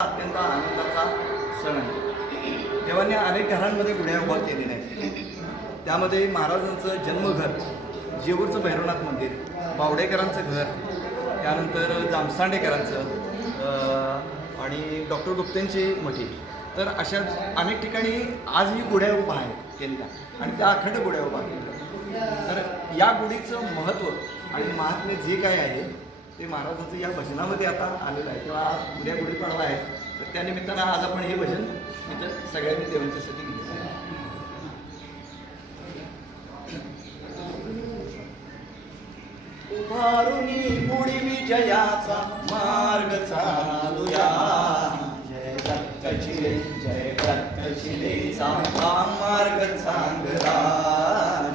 अत्यंत आनंदाचा सण आहे. देवांनी अनेक घरांमध्ये गुढ्या उभा केलेल्या आहेत. त्यामध्ये महाराजांचं जन्मघर जेऊरचं भैरवनाथ मंदिर बावडेकरांचं घर त्यानंतर जामसांडेकरांचं आणि डॉक्टर गुप्तेंची मठी. तर अशा अनेक ठिकाणी आजही गुढ्या उभा आहेत केलेल्या आणि त्या अखंड गुढ्या उभा केलेल्या. तर या गुढीचं महत्त्व आणि महात्म्य जे काय आहे ते महाराजांचं या भजनामध्ये आता आलेलं आहे किंवा आज उद्या गुढीपाडवा आहे. तर त्यानिमित्तानं आज आपण हे भजन इथं सगळ्यांनी देवांच्यासाठी घेतलं उभारुनी गुढी विजयाचा मार्ग चालूया जय दत्त जय दत्त चिलेचा हा मार्ग चांगला.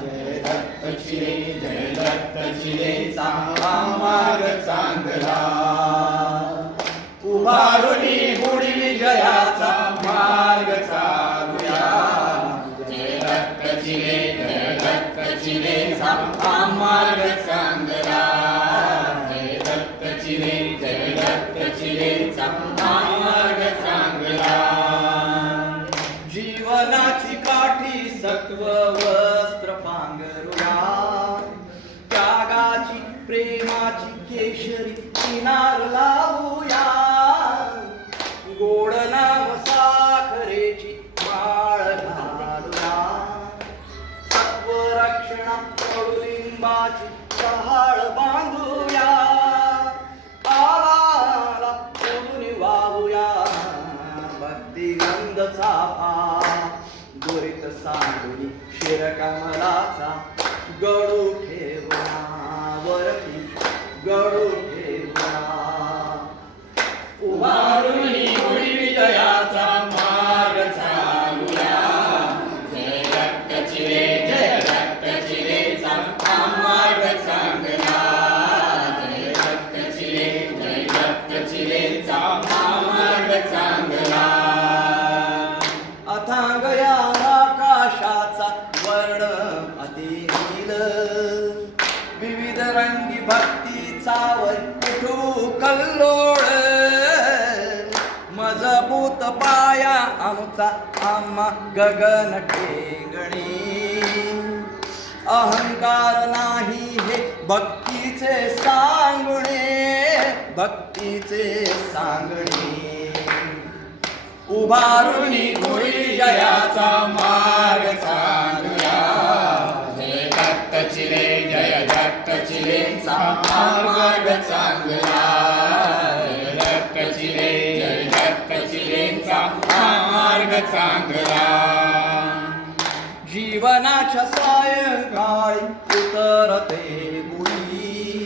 जय दत्त चिले जय दत्त दत्त चिले दत्त चिलेचा हा मार्ग चांगला जय दत्त चिले जय दत्त चिलेचा मार्ग चांगला जीवनाची काठी सत्व वस्त्र पांघरुया त्यागाची प्रेमाची केशरी किनारला. सत्वरक्षणा कडुलिंबाची चहाळ बांधूया आला ओढून वाहूया. भक्ती गंध चापा दुरित शिरकमलाचा गडू ठेवला वरती चांगला. अथांग या आकाशाचा वर्ण अति नील. विविध रंगी भक्तीचा वर कुठू कल्लोळ. मजबूत पाया आमचा आम्हा गगन ठेंगणी. अहंकार नाही हे भक्तीचे सांगणे भक्तीचे सांगणे. उभारुनी गुढी जयाचा मार्ग चालूया जय दत्त चिले जय दत्त चिलेचा मार्ग चांगला जय दत्त चिले जय दत्त चिलेचा मार्ग चांगला जीवनाच्या सायंकाळी उतरते मुली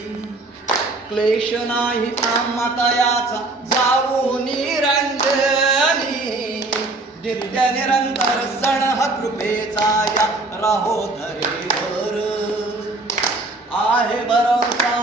क्लेश नाही आम्हातयाचा जाऊ निरंजन. नित्य निरंतर सण हा कृपेचा या. राहो धरेवर आहे भरोसा